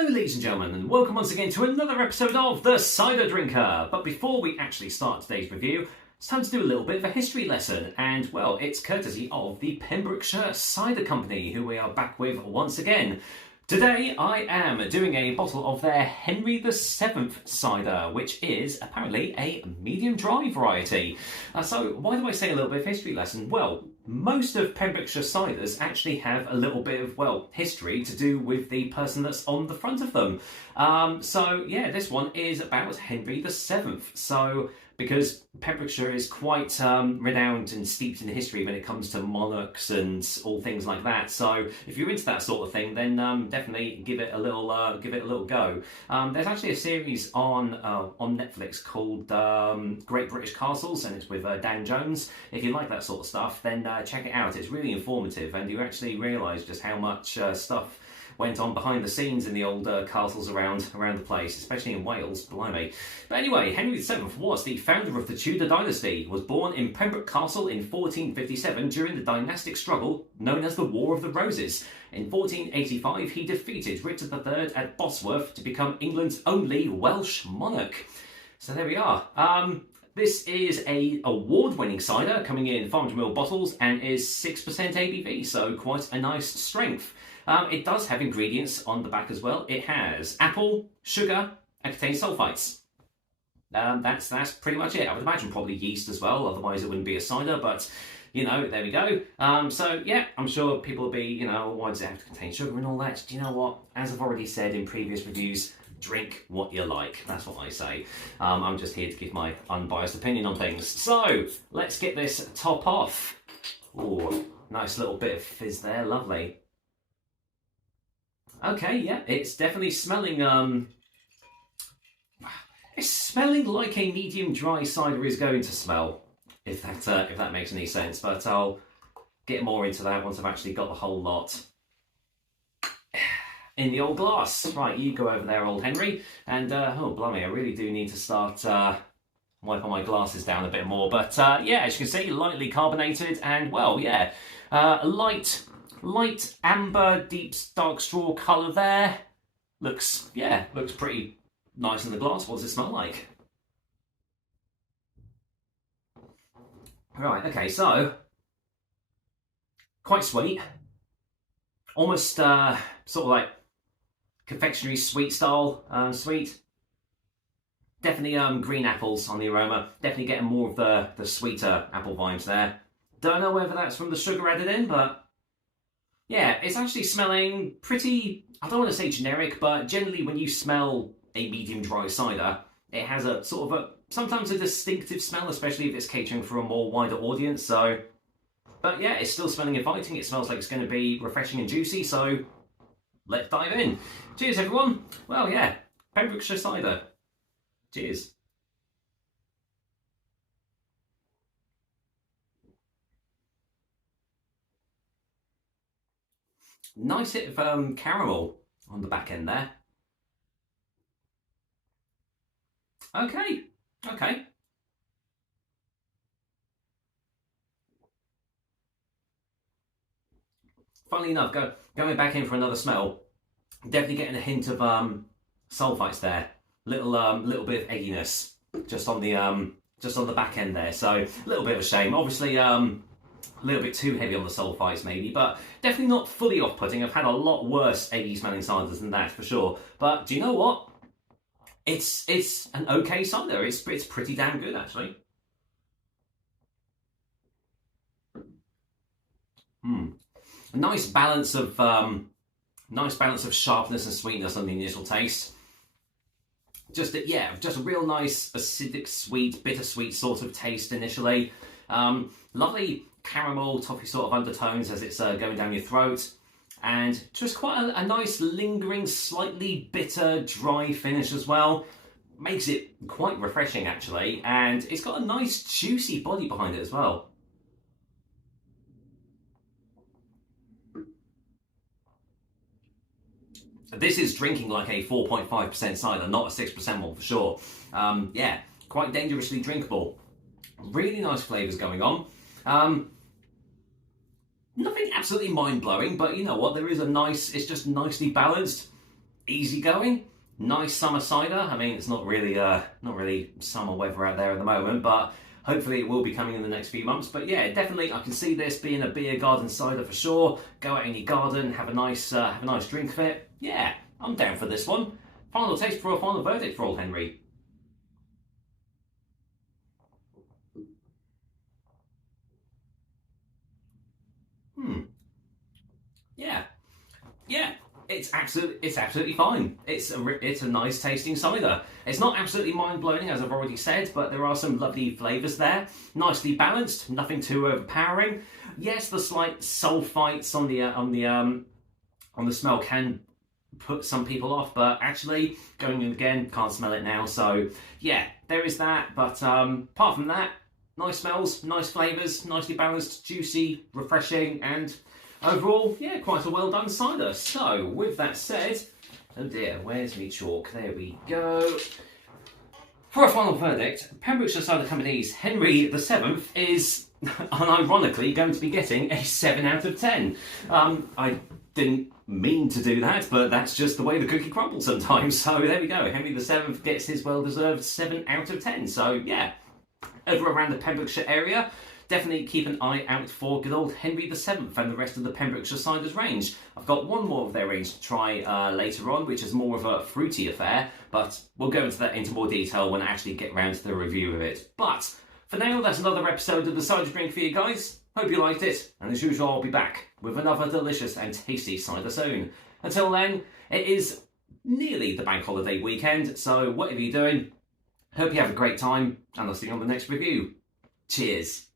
Hello ladies and gentlemen, and welcome once again to another episode of The Cider Drinker. But before we actually start today's review, it's time to do a little bit of a history lesson, and well, it's courtesy of the Pembrokeshire Cider Company, who we are back with once again. Today I am doing a bottle of their Henry VII cider, which is apparently a medium dry variety. So why do I say a little bit of history lesson? Well, most of Pembrokeshire ciders actually have a little bit of, well, history to do with the person that's on the front of them. So yeah, this one is about Henry VII. So because Pembrokeshire is quite renowned and steeped in history when it comes to monarchs and all things like that. So if you're into that sort of thing, then definitely give it a little go. There's actually a series on Netflix called Great British Castles, and it's with Dan Jones. If you like that sort of stuff, then check it out. It's really informative, and you actually realise just how much stuff went on behind the scenes in the old castles around the place, especially in Wales, blimey. But anyway, Henry VII was the founder of the Tudor dynasty, was born in Pembroke Castle in 1457 during the dynastic struggle known as the War of the Roses. In 1485, he defeated Richard III at Bosworth to become England's only Welsh monarch. So there we are. This is a award-winning cider coming in 500ml bottles and is 6% ABV, so quite a nice strength. It does have ingredients on the back as well. It has apple, sugar, and contains sulfites. That's pretty much it. I would imagine probably yeast as well, otherwise it wouldn't be a cider, but you know, there we go. So yeah, I'm sure people will be, you know, why does it have to contain sugar and all that? Do you know what? As I've already said in previous reviews, drink what you like. That's what I say. I'm just here to give my unbiased opinion on things. So let's get this top off. Oh, nice little bit of fizz there. Lovely. Okay, yeah, it's definitely smelling, it's smelling like a medium dry cider is going to smell, if that makes any sense, but I'll get more into that once I've actually got the whole lot in the old glass. Right, you go over there, old Henry, and, oh, blimey, I really do need to start, wiping my glasses down a bit more, but, yeah, as you can see, lightly carbonated, and, well, yeah, light amber, deep dark straw colour there. Looks pretty nice in the glass. What does it smell like? Right, okay, so quite sweet. Almost sort of like confectionery sweet style sweet. Definitely green apples on the aroma. Definitely getting more of the sweeter apple vibes there. Don't know whether that's from the sugar added in, but yeah, it's actually smelling pretty, I don't want to say generic, but generally when you smell a medium dry cider, it has a sort of sometimes a distinctive smell, especially if it's catering for a more wider audience. So, but yeah, it's still smelling inviting. It smells like it's going to be refreshing and juicy. So let's dive in. Cheers, everyone. Well, yeah, Pembrokeshire cider. Cheers. Nice hit of caramel on the back end there. Okay. Funnily enough, going back in for another smell, definitely getting a hint of sulfites there. Little bit of egginess just on the back end there. So a little bit of a shame. Obviously, a little bit too heavy on the sulfites maybe, but definitely not fully off-putting. I've had a lot worse eggy smelling ciders than that for sure. But do you know what? It's an okay cider. It's pretty damn good actually. A nice balance of sharpness and sweetness on the initial taste. Just a real nice acidic, sweet, bittersweet sort of taste initially. Lovely caramel, toffee sort of undertones as it's going down your throat, and just quite a nice lingering, slightly bitter, dry finish as well. Makes it quite refreshing actually, and it's got a nice juicy body behind it as well. This is drinking like a 4.5% cider, not a 6% one for sure. Yeah, quite dangerously drinkable. Really nice flavours going on. Nothing absolutely mind-blowing, but you know what? There is a nice, it's just nicely balanced. easygoing, nice summer cider. I mean, it's not really summer weather out there at the moment, but hopefully it will be coming in the next few months. But yeah, definitely I can see this being a beer garden cider for sure. Go out in your garden, have a nice drink of it. Yeah, I'm down for this one. Final taste for a final verdict for old Henry. Yeah, yeah. It's absolutely fine. It's a nice tasting cider. It's not absolutely mind blowing as I've already said, but there are some lovely flavours there. Nicely balanced, nothing too overpowering. Yes, the slight sulfites on the smell can put some people off, but actually going in again, can't smell it now. So yeah, there is that. But apart from that, nice smells, nice flavours, nicely balanced, juicy, refreshing, and overall, yeah, quite a well done cider. So, with that said, oh dear, where's me chalk? There we go. For a final verdict, Pembrokeshire Cider Company's Henry VII is, unironically, going to be getting a 7 out of 10. I didn't mean to do that, but that's just the way the cookie crumbles sometimes. So, there we go. Henry VII gets his well-deserved 7 out of 10. So, yeah, over around the Pembrokeshire area, definitely keep an eye out for good old Henry VII and the rest of the Pembrokeshire Ciders range. I've got one more of their range to try later on, which is more of a fruity affair, but we'll go into more detail when I actually get round to the review of it. But for now, that's another episode of the Cider Drink for you guys. Hope you liked it, and as usual, I'll be back with another delicious and tasty cider soon. Until then, it is nearly the bank holiday weekend, so whatever you're doing, hope you have a great time, and I'll see you on the next review. Cheers.